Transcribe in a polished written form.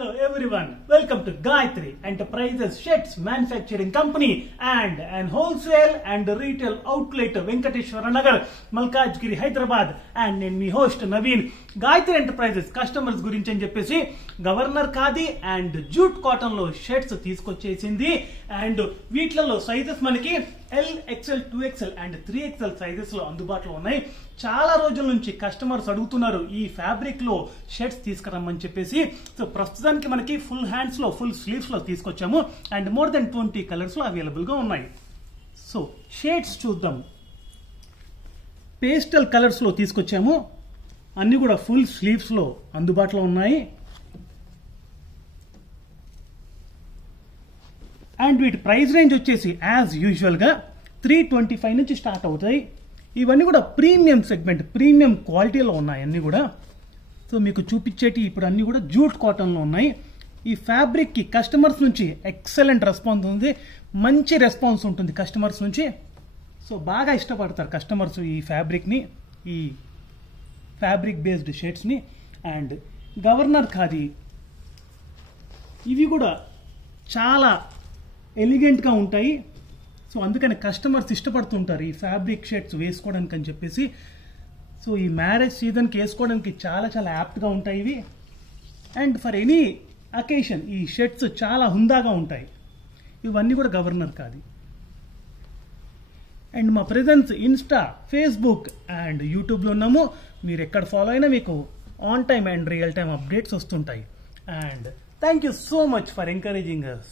Hello everyone, welcome to Gayatri Enterprises Sheds Manufacturing Company and an wholesale and retail outlet Venkateshwara Nagar, Malkajgiri, Hyderabad, and in me host Naveen. Gayatri Enterprises customers gurinchi ani cheppesi Governor Khadi and jute cotton lo sheds తీసుకొచ్చేసింది and వీటిలలో sizes మనకి L, XL, 2XL and 3XL sizes లో అందుబాటులో ఉన్నాయి. చాలా రోజుల నుంచి customers అడుగుతున్నారు ఈ ఫ్యాబ్రిక్ లో షర్ట్స్ తీసుకురమ్మని చెప్పేసి. సో ప్రస్తుతానికి మనకి ఫుల్ హ్యాండ్స్ లో ఫుల్ స్లీవ్స్ లో తీసుకొచ్చాము అండ్ మోర్ దెన్ 20 కలర్స్ లో అవైలబుల్ గా ఉన్నాయి. సో షేడ్స్ చూద్దాం. పేస్టల్ కలర్స్ లో తీసుకొచ్చాము, అన్ని కూడా ఫుల్ స్లీవ్స్ లో అందుబాటులో ఉన్నాయి. అండ్ వీటి ప్రైస్ రేంజ్ వచ్చేసి యాజ్ యూజువల్ గా 325 నుంచి స్టార్ట్ అవుతాయి. ఇవన్నీ కూడా ప్రీమియం సెగ్మెంట్, ప్రీమియం క్వాలిటీలో ఉన్నాయి అన్ని కూడా. సో మీకు చూపించేటి ఇప్పుడు అన్ని కూడా జూట్ కాటన్లో ఉన్నాయి. ఈ ఫ్యాబ్రిక్ కి కస్టమర్స్ నుంచి ఎక్సలెంట్ రెస్పాన్స్ ఉంది, మంచి రెస్పాన్స్ ఉంటుంది కస్టమర్స్ నుంచి. సో బాగా ఇష్టపడతారు కస్టమర్స్ ఈ ఫ్యాబ్రిక్ని, ఈ ఫ్యాబ్రిక్ బేస్డ్ షర్ట్స్ని. అండ్ గవర్నర్ ఖాదీ ఇవి కూడా చాలా ఎలిగెంట్గా ఉంటాయి. సో అందుకని కస్టమర్స్ ఇష్టపడుతుంటారు ఈ ఫ్యాబ్రిక్ షర్ట్స్ వేసుకోవడానికి అని చెప్పేసి. సో ఈ మ్యారేజ్ సీజన్కి వేసుకోవడానికి చాలా చాలా యాప్ట్గా ఉంటాయి ఇవి. అండ్ ఫర్ ఎనీ అకేషన్ ఈ షర్ట్స్ చాలా హుందాగా ఉంటాయి. ఇవన్నీ కూడా గవర్నర్ ఖాదీ. అండ్ మా ప్రెజెన్స్ ఇన్స్టా, ఫేస్బుక్ అండ్ యూట్యూబ్లో ఉన్నాము. మీరు ఎక్కడ ఫాలో అయినా మీకు on time and real time updates వస్తుంటాయి. And thank you so much for encouraging us.